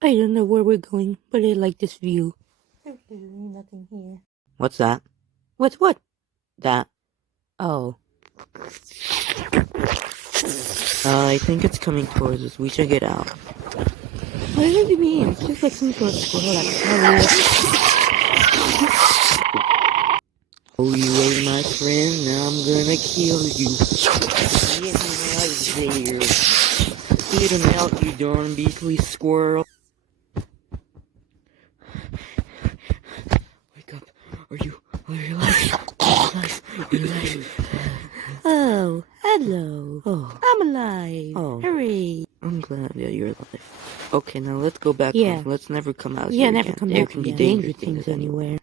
I don't know where we're going, but I like this view. There's literally nothing here. What's that? What's what? That. Oh. I think it's coming towards us. We should get out. What does it mean? It's just like some sort of squirrel Oh, you ate my friend, now I'm gonna kill you. Get right there. Eat him out, you darn beastly squirrel. Wake up. Are you alive? You're alive. Oh, hello. Oh. I'm alive. Oh. Hooray. I'm glad that you're alive. Okay, now let's go back home. Let's never come out here never again. come There back can be again. dangerous Things anywhere.